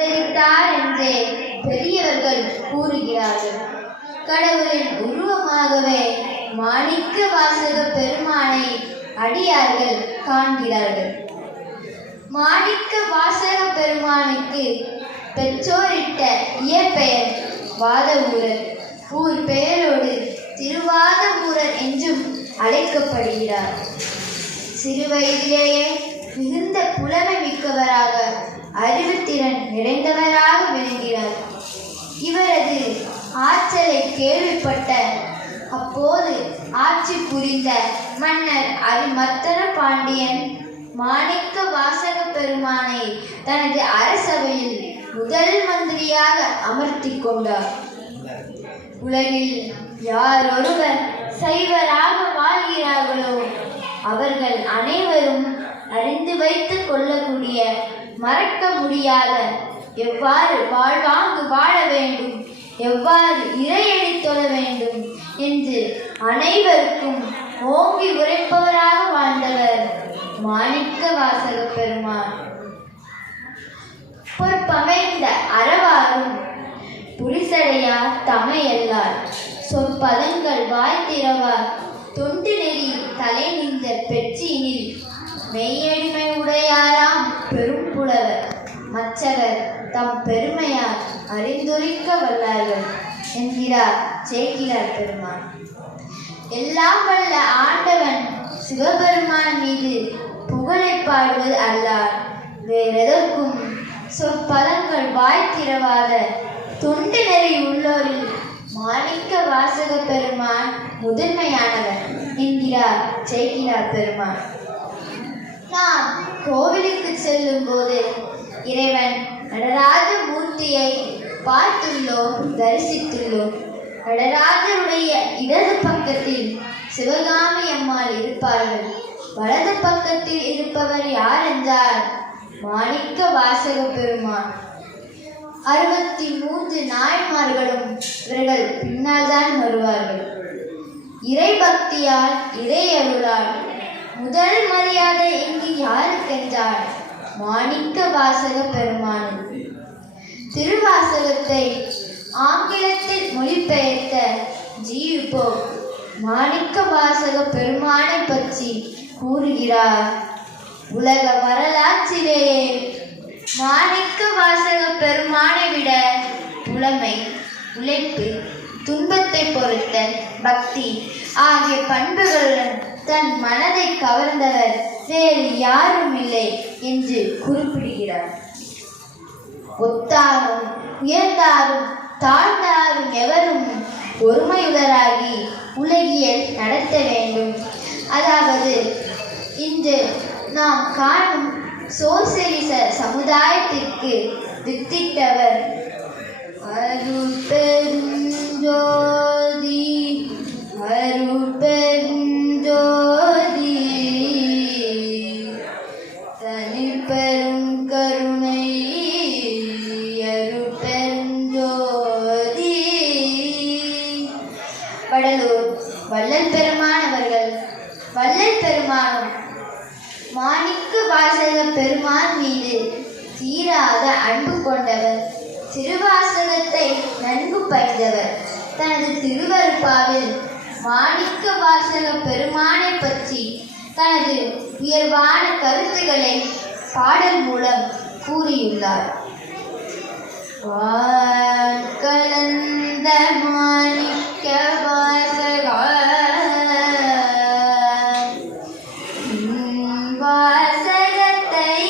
அவதரித்தார் என்றே பெரியவர்கள் கூறுகிறார்கள். கடவுளின் உருவமாகவே மாணிக்க வாசக பெருமானை அடியார்கள் காண்கிறார்கள். மாணிக்க வாசக பெருமானுக்கு பெற்றோரிட்ட இயற்பெயர் வாதவூரர். ஊர் பெயரோடு திருவாதவூரர் என்றும் அழைக்கப்படுகிறார். சிறு வயதிலேயே மிகுந்த புலமை மிக்கவராக, அறிவுத்திறன் நிறைந்தவராக விளங்குகிறார். இவரது ஆற்றலை கேள்விப்பட்ட அப்போது ஆட்சி புரிந்த மன்னர் அரிமர்த்தன பாண்டியன் மாணிக்க வாசக பெருமானை தனது அரசவையில் முதல் மந்திரியாக அமர்த்தி கொண்டார். உலகில் யாரொருவர் சைவராக வாழ்கிறார்களோ அவர்கள் அனைவரும் அறிந்து வைத்துக் கொள்ளக்கூடிய, மறக்க முடியாத, எவ்வாறு வாழ்வாங்கு வாழ வேண்டும், எவ்வாறு இறையடி தொழ வேண்டும் என்று அனைவருக்கும் ஓங்கி உரைப்பவராக வாழ்ந்தவர் மாணிக்க வாசக பெருமான். பொற்பமைந்த அறவாரும் புரிசடையார் தமையல்லார், சொற்பதங்கள் வாய்த்திரவார் தொண்டு நெறி தலை நின்ற பெற்றினில் மெய்யடிமை உடையாராம் பெரும் புலவர் மற்றவர் தம் பெருமையார் அறிந்துரைக்க வல்லார்கள் என்கிறார் சேக்கிழார் பெருமான். எல்லாம் வல்ல ஆண்டவன் சிவபெருமான் மீது புகழை பாடுவது அல்லார் வேறெதற்கும் சொற்பதங்கள் வாய்த்திரவாத தொண்டு நெறி உள்ளோரில் மாணிக்க வாசக பெருமான் முதன்மையானவர் என்கிறார் சேக்கிழார் பெருமான். நாம் கோவிலுக்கு செல்லும் போது இறைவன் நடராஜ மூர்த்தியை பார்த்துள்ளோம், தரிசித்துள்ளோம். நடராஜருடைய இடது பக்கத்தில் சிவகாமி அம்மாள் இருப்பார்கள். வலது பக்கத்தில் இருப்பவர் யார் என்றால் மாணிக்க வாசக பெருமான். 63 நாயன்மார்களும் இவர்கள் பின்னால் தான் வருவார்கள். இறை பக்தியால், இறை அருளால் முதல் மரியாதை இங்கு யாருக்கென்றால் மாணிக்க வாசக பெருமான். திருவாசகத்தை ஆங்கிலத்தில் மொழிபெயர்த்த ஜீவோ மாணிக்க வாசக பெருமானை பற்றி கூறுகிறார். உலக வரலாற்றிலேயே மாணிக்க வாசக பெருமானை விட புலமை, உழைப்பு, துன்பத்தை பொறுத்த பக்தி ஆகிய பண்புகளுடன் தன் மனதை கவர்ந்தவர் வேறு யாரும் இல்லை என்று குறிப்பிடுகிறார். ஒத்தாரும் உயர்ந்தாரும் தாழ்ந்தாரும் எவரும் ஒருமையுடராகி உலகியல் நடத்த வேண்டும். அதாவது இன்று நாம் காணும் சோசியலிச சமுதாயத்திற்கு வித்திட்டவர் அருட்பெருஞ்சோதி அருட்பெருஞ்சோதி தனிப்பெரும் கருணை அருட்பெருஞ்சோதி. வடலூர் வள்ளல் பெருமான் அவர்கள். வள்ளல் பெருமானும் மாணிக்க வாசக பெருமான் மீது தீராத அன்பு கொண்டவர். திருவாசகத்தை நன்கு பயின்றவர். தனது திருவருப்பாவில் மாணிக்க வாசக பெருமானை பற்றி தனது உயர்வான கருத்துக்களை பாடல் மூலம் கூறியுள்ளார். கலந்த மாணிக்க வாசகா வாசகத்தை